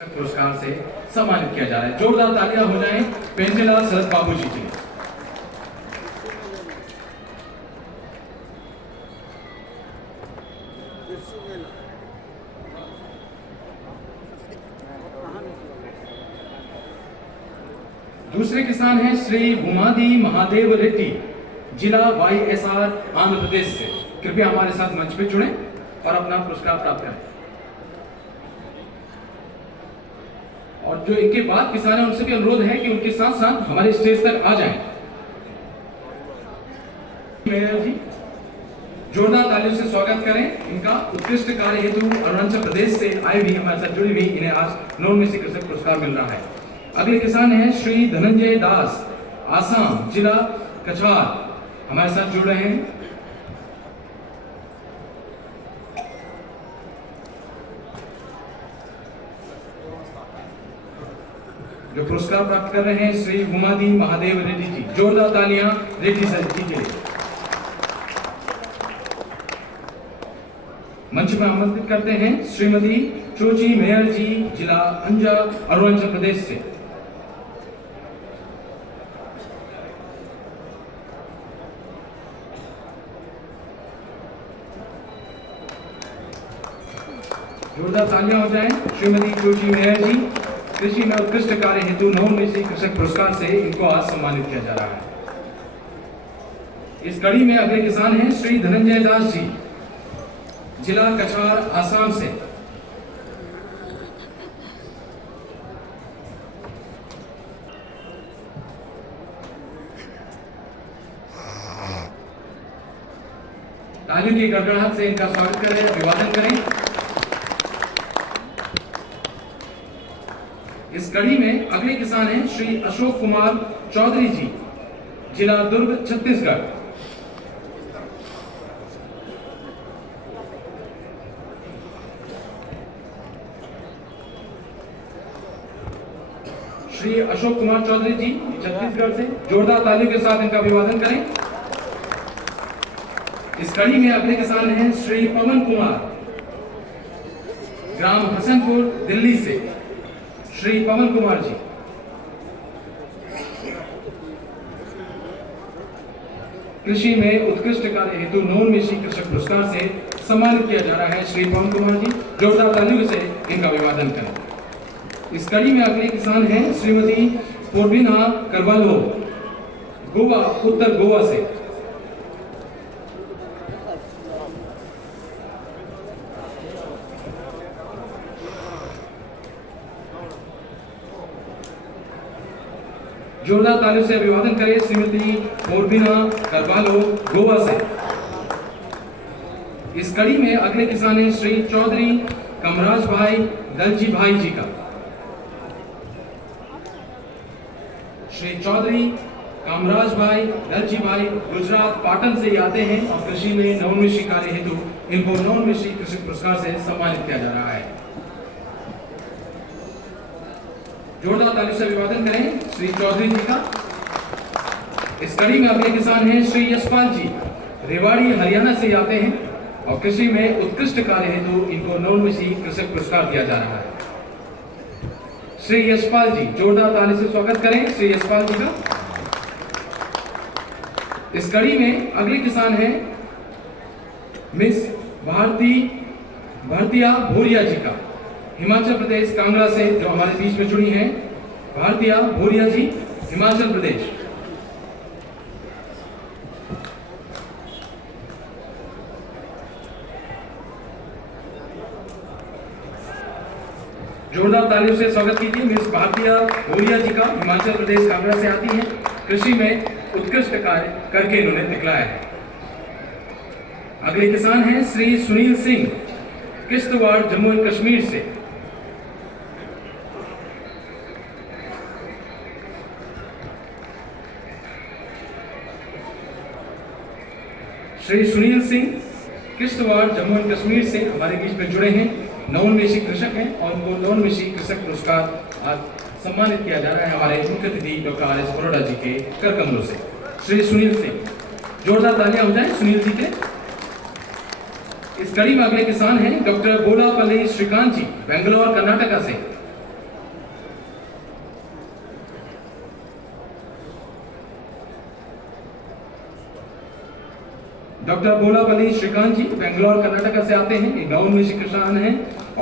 पुरस्कार से सम्मानित किया जा रहा है। जोरदार तालियां हो जाएं पेंजिला शरद बाबू जी के लिए। दूसरे किसान हैं श्री भूमादी महादेव रेड्डी, जिला YSR आंध्र प्रदेश से। कृपया हमारे साथ मंच पे जुड़ें और अपना पुरस्कार प्राप्त करें। और जो इनके बाद किसान हैं उनसे भी अनुरोध है कि उनके साथ साथ हमारे स्टेज तक आ जाएं। मेयर जी, जोरदार तालियों से स्वागत करें इनका। उत्कृष्ट कार्य हेतु अरुणाचल प्रदेश से आए भी हमारे साथ जुड़ी हुई इन्हें आज नवोन्मेषी कृषक पुरस्कार मिल रहा है। अगले किसान हैं श्री धनंजय दास, आसाम, जिला कछार, हमारे साथ जुड़ रहे हैं। जो पुरस्कार प्राप्त कर रहे हैं श्री भूमादी महादेव रेड्डी जी। जोरदार तालियां रेड्डी सर जी के लिए। मंच में आमंत्रित करते हैं श्रीमती चोची मेयर जी, जिला अंजा, अरुणाचल प्रदेश से। जोरदार तालियां हो जाएं श्रीमती चोची मेयर जी। कृषि में उत्कृष्ट कार्य हेतु नवोन्मेषी कृषक पुरस्कार से इनको आज सम्मानित किया जा रहा है। इस कड़ी में अगले किसान हैं श्री धनंजय दास जी, जिला कछार, आसाम से। तालियों की गड़गड़ाहट से इनका स्वागत करें, अभिवादन करें। इस कड़ी में अगले किसान हैं श्री अशोक कुमार चौधरी जी, जिला दुर्ग, छत्तीसगढ़। श्री अशोक कुमार चौधरी जी छत्तीसगढ़ से। जोरदार तालियों के साथ इनका अभिवादन करें। इस कड़ी में अगले किसान हैं श्री पवन कुमार, ग्राम हसनपुर, दिल्ली से। श्री पवन कुमार जी। कृषि में उत्कृष्ट कार्य हेतु नवोन्मेषी कृषक पुरस्कार से सम्मानित किया जा रहा है श्री पवन कुमार जी। जोरदार तालियों से इनका अभिवादन करें। इस कड़ी में अगले किसान हैं श्रीमती पोर्बिना करवालो, गोवा, उत्तर गोवा से। जोरदार तालियों से अभिवादन करें श्रीमती पोर्बिना करवालो, गोवा से। इस कड़ी में अगले किसान हैं श्री चौधरी कमराज भाई दलजी भाई जी का। श्री चौधरी कामराज भाई दलजी भाई गुजरात, पाटन से आते हैं और कृषि में नवोन्मेषी कार्य हेतु इनको नवोन्मेषी कृषक पुरस्कार से सम्मानित किया जा रहा है। जोरदार तालियों से अभिवादन करें श्री चौधरी जी का। इस कड़ी में अगले किसान हैं श्री यशपाल जी, रेवाड़ी, हरियाणा से आते हैं और कृषि में उत्कृष्ट कार्य हेतु इनको नवोन्मेषी कृषक पुरस्कार दिया जा रहा है। श्री यशपाल जी, जोरदार ताली से स्वागत करें श्री यशपाल जी का। इस कड़ी में अगले किसान हैं मिस भारतीया भोरिया जी का, हिमाचल प्रदेश, कांगड़ा से, जो हमारे बीच में जुड़ी हैं। भारतीया भोरिया जी, हिमाचल प्रदेश। जोरदार तालियों से स्वागत कीजिए मिस भारतीया भोरिया जी का, हिमाचल प्रदेश, कांगड़ा से आती हैं। कृषि में उत्कृष्ट कार्य करके इन्होंने दिखलाया है। अगले किसान हैं श्री सुनील सिंह, किश्तवाड़, जम्मू एंड कश्मीर से। श्री सुनील सिंह किश्तवाड़, जम्मू एंड कश्मीर से हमारे बीच में जुड़े हैं, नवोन्मेषी कृषक हैं और उनको नवोन्मेषी कृषक पुरस्कार आज सम्मानित किया जा रहा है हमारे मुख्य अतिथि डॉक्टर RS बरोड़ा जी के कर कमलों से। श्री सुनील सिंह, जोरदार तालियां हो जाए सुनील जी के। इस कड़ी में अगले किसान हैं डॉक्टर बोलापल्ली श्रीकांत जी, बेंगलोर, कर्नाटका से। डॉक्टर बोलापल्ली श्रीकांत जी बेंगलोर कर्नाटक से आते हैं, एक नवोन्मेषी किसान हैं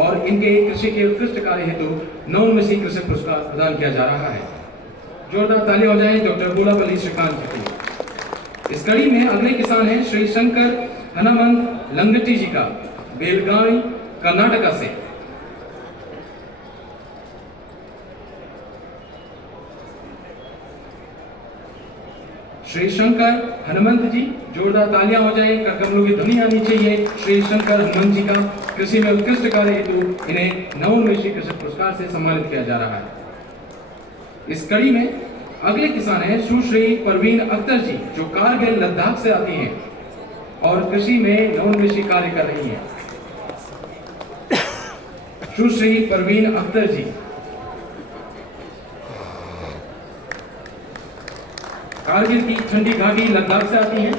और इनके कृषि के उत्कृष्ट कार्य हेतु नवोन्मेषी कृषक पुरस्कार प्रदान किया जा रहा है। जोरदार ताली हो जाए डॉक्टर बोलापल्ली श्रीकांत जी के। इस कड़ी में अगले किसान हैं श्री शंकर हनुमंत लंगटी जी का बेलगावी कर्नाटक से। श्री शंकर हनुमंत जी, जोरदार तालियां हो जाए, कमलों की ध्वनि आनी चाहिए। श्री शंकर हनुमंत जी का कृषि में उत्कृष्ट कार्य हेतु इन्हें नवोन्मेषी कृषक पुरस्कार से सम्मानित किया जा रहा है। इस कड़ी में अगले किसान हैं सुश्री परवीन अख्तर जी, जो कारगिल लद्दाख से आती हैं और कृषि में नवोन्मेषी कार्य कर रही हैं। सुश्री परवीन अख्तर जी कारगिल की ठंडी घाटी लद्दाख से आती हैं।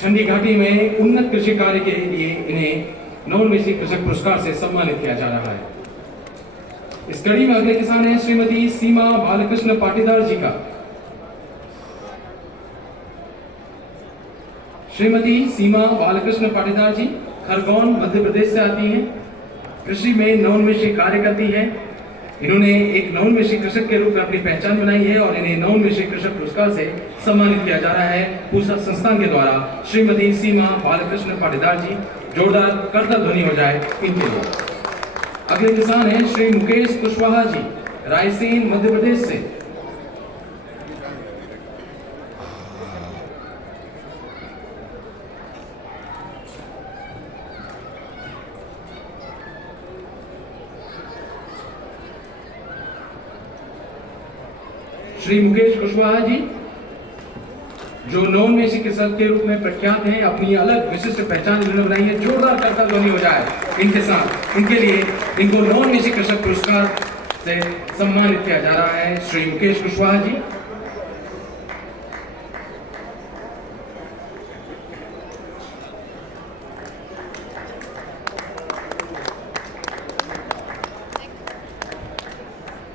ठंडी घाटी में उन्नत कृषि कार्य के लिए इन्हें नवोन्मेषी कृषक पुरस्कार से सम्मानित किया जा रहा है। इस कड़ी में अगले किसान हैं श्रीमती सीमा बालकृष्ण पाटीदार जी का। श्रीमती सीमा बालकृष्ण पाटीदार जी खरगोन मध्य प्रदेश से आती हैं, कृषि में नवोन्मेषी कार्य करती है। इन्होंने एक नवोन्मेषी कृषक के रूप में अपनी पहचान बनाई है और इन्हें नवोन्मेषी कृषक पुरस्कार से सम्मानित किया जा रहा है पूसा संस्थान के द्वारा। श्रीमती सीमा बालकृष्ण पाटीदार जी, जोरदार करतल ध्वनि हो जाए इनके लिए। अगले किसान हैं श्री मुकेश कुशवाहा जी, रायसेन मध्य प्रदेश से। श्री मुकेश कुशवाहा जी, जो नवोन्मेषी कृषक के रूप में प्रख्यात हैं, अपनी अलग विशिष्ट पहचान इन्होंने बनाई है। जोरदार करतल ध्वनि हो जाए इनके साथ, इनके लिए इनको नवोन्मेषी कृषक पुरस्कार से सम्मानित किया जा रहा है। श्री मुकेश कुशवाहा जी।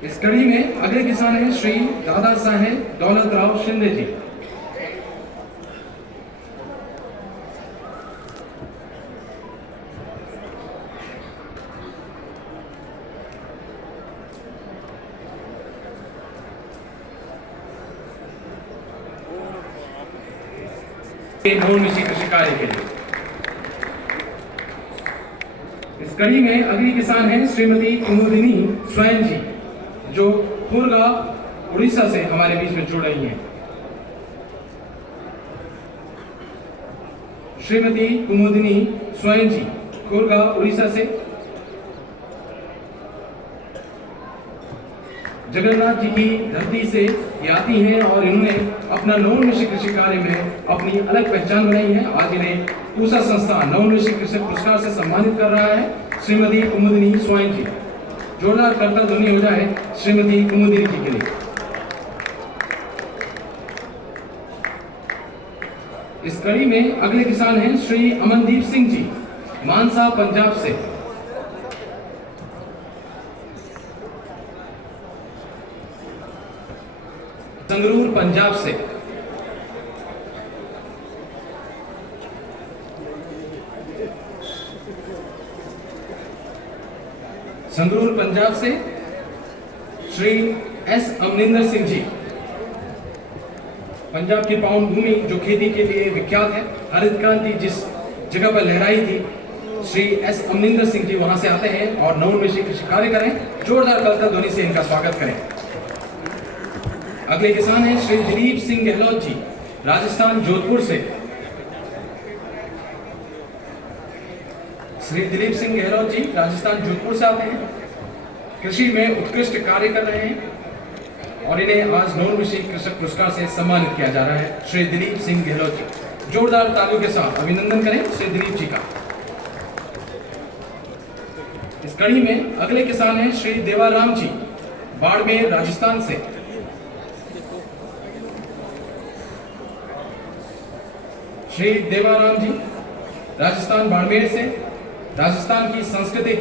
इस कड़ी में अगले किसान हैं श्री दादा साहेब दौलतराव शिंदे जी। नवोन्मेषी कृषि कार्य के लिए इस कड़ी में अगली किसान हैं श्रीमती कुमुदिनी स्वयं जी, जो खुरगा उड़ीसा से हमारे बीच में जुड़ रही हैं। श्रीमती कुमुदिनी स्वयं जी खुरगा उड़ीसा से। जगन्नाथ जी की धरती से ये आती हैं और इन्होंने अपना नवोन्मेषी कृषि कार्य में अपनी अलग पहचान बनाई है। आज इन्हें पूसा संस्थान नवोन्मेषी कृषक पुरस्कार से सम्मानित कर रहा है श्रीमती कुमुदिनी स्वयं जी। जोरदार करतल ध्वनि हो जाए श्रीमती कुमुदिनी जी के लिए। इस कड़ी में अगले किसान हैं श्री अमनदीप सिंह जी, मानसा पंजाब से। संगरूर पंजाब से। संगरूर पंजाब से श्री एस अमरिंदर सिंह जी। पंजाब की पावन भूमि जो खेती के लिए विख्यात है, हरित क्रांति जिस जगह पर लहराई थी, श्री एस अमरिंदर सिंह जी वहां से आते हैं और नवोन्मेषी कृषि कार्य करें। जोरदार करतल ध्वनि से इनका स्वागत करें। अगले किसान हैं श्री दिलीप सिंह गहलोत जी, राजस्थान जोधपुर से। श्री दिलीप सिंह गहलोत जी राजस्थान जोधपुर से आते हैं, कृषि में उत्कृष्ट कार्य कर रहे हैं और इन्हें आज नवोन्मेषी कृषक पुरस्कार से सम्मानित किया जा रहा है श्री दिलीप सिंह गहलोत जी। जोरदार तालियों के साथ अभिनंदन करें श्री दिलीप जी का। इस कड़ी में अगले किसान हैं श्री देवाराम जी, बाड़मेर राजस्थान से। श्री देवाराम जी राजस्थान बाड़मेर से, राजस्थान की सांस्कृतिक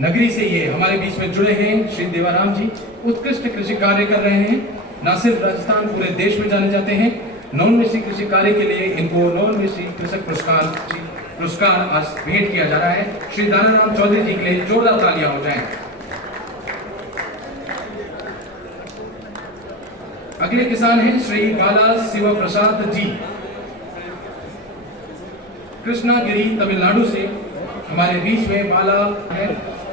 नगरी से ये हमारे बीच में जुड़े हैं। श्री देवाराम जी उत्कृष्ट कृषि कार्य कर रहे हैं, न सिर्फ राजस्थान पूरे देश में जाने जाते हैं। नवोन्मेषी कृषि कार्य के लिए इनको नवोन्मेषी कृषक पुरस्कार आज भेंट किया जा रहा है। श्री दानाराम चौधरी जी के लिए जोरदार तालियां हो जाएं। अगले किसान हैं श्री बाला शिव प्रसाद जी, कृष्णागिरी तमिलनाडु से हमारे बीच में बाला है।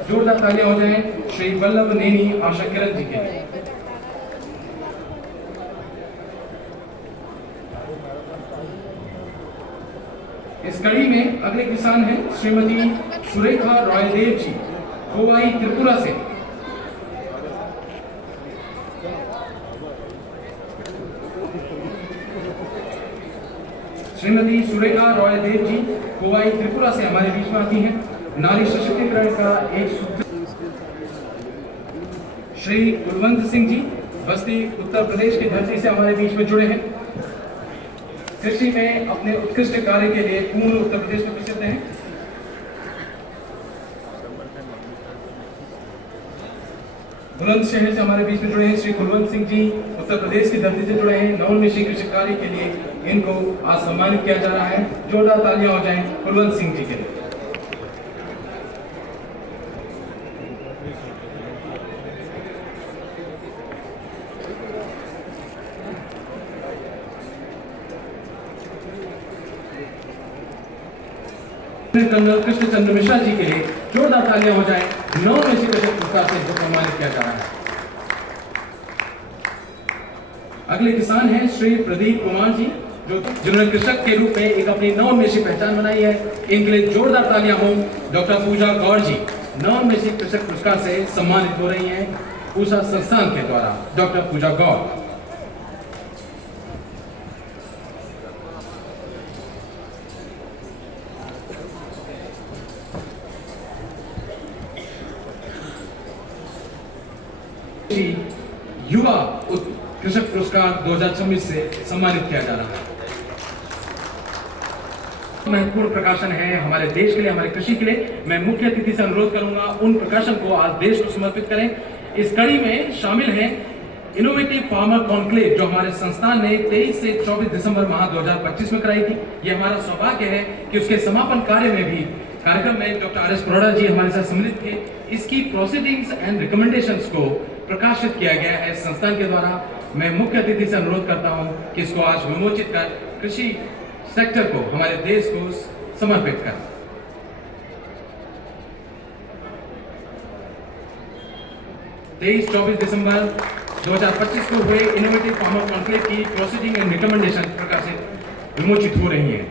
जोरदार तालियां हो जाएं श्री वल्लभ नेनी आशा किरण जी के लिए। इस कड़ी में अगले किसान हैं श्रीमती सुरेखा रॉयदेव जी, कोवाई त्रिपुरा से। श्रीमती सुरेखा रॉयदेव जी कोवाई त्रिपुरा से हमारे बीच में आती हैं। नारी सशक्तिकरण का एक सूत्र। श्री कुलवंत सिंह जी बस्ती उत्तर प्रदेश की धरती से हमारे बीच में जुड़े हैं। कृषि में अपने उत्कृष्ट कार्य के लिए पूर्ण उत्तर प्रदेश में प्रसिद्ध हैं। बुलंदशहर से हमारे बीच में जुड़े हैं श्री कुलवंत सिंह जी, उत्तर प्रदेश की धरती से जुड़े हैं। नवोन्मेषी कृषि कार्य के लिए इनको आज सम्मानित किया जा रहा है। जोरदार तालियां हो जाएं कुलवंत सिंह जी के लिए। कर्नल कृष्ण चंद्र मिश्रा जी के लिए जोरदार तालियां हो जाएं। नवोन्मेषी कृषक पुरस्कार से इनको सम्मानित किया जा रहा है। अगले किसान हैं श्री प्रदीप कुमार जी, जिन्होंने कृषक के रूप में एक अपनी नवोन्मेषी पहचान बनाई है। इनके लिए जोरदार तालियां हो। डॉक्टर पूजा गौर जी नवोन्मेषी कृषक पुरस्कार से सम्मानित हो रही हैं पूसा संस्थान के द्वारा। डॉक्टर पूजा गौर। युवा कृषक पुरस्कार 2026 से सम्मानित किया जा रहा है। महत्वपूर्ण प्रकाशन है हमारे देश के लिए, हमारे कृषि के लिए। मैं मुख्य अतिथि से अनुरोध करूंगा उन प्रकाशन को आज देश को समर्पित करें। इस कड़ी में शामिल हैं इनोवेटिव फार्मर कॉन्क्लेव, जो हमारे संस्थान ने 23 से 24 दिसंबर माह 2025 में कराई थी। ये हमारा सौभाग्य है कि उसके समापन कार्यक्रम में डॉक्टर आर एस परोड़ा जी हमारे साथ सम्मिलित थे। इसकी प्रोसीडिंग्स एंड रिकमेंडेशंस को प्रकाशित किया गया है संस्थान के द्वारा। मैं मुख्य अतिथि से अनुरोध करता हूं कि इसको आज विमोचित कर कृषि सेक्टर को, हमारे देश को समर्पित कर। तेईस 24 दिसंबर 2025 को हुए इनोवेटिव फार्मर कॉन्क्लेव की प्रोसीडिंग एंड रिकमेंडेशन प्रकाशित विमोचित हो रही है।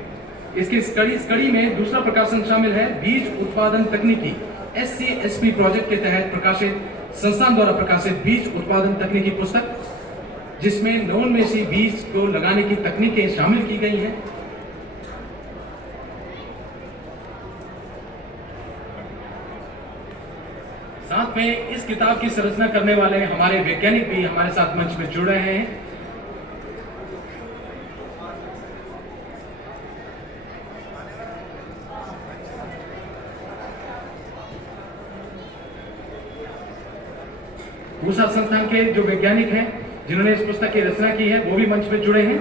इसकी इस कड़ी में दूसरा प्रकाशन शामिल है बीज उत्पादन तकनीकी SCSP प्रोजेक्ट के तहत प्रकाशित, संस्थान द्वारा प्रकाशित बीज उत्पादन तकनीकी पुस्तक, जिसमें नवोन्मेषी बीज को लगाने की तकनीकें शामिल की गई हैं। साथ में इस किताब की संरचना करने वाले हमारे वैज्ञानिक भी हमारे साथ मंच में जुड़ रहे हैं। पूसा संस्थान के जो वैज्ञानिक हैं जिन्होंने इस पुस्तक की रचना की है वो भी मंच में जुड़े हैं।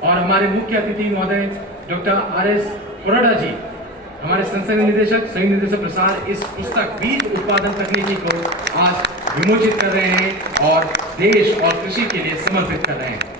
और हमारे मुख्य अतिथि महोदय डॉक्टर RS परोड़ा जी, हमारे संस्थान निदेशक, संयुक्त निदेशक प्रसार, इस पुस्तक बीज उत्पादन तकनीकी को आज विमोचित कर रहे हैं और देश और कृषि के लिए समर्पित कर रहे हैं।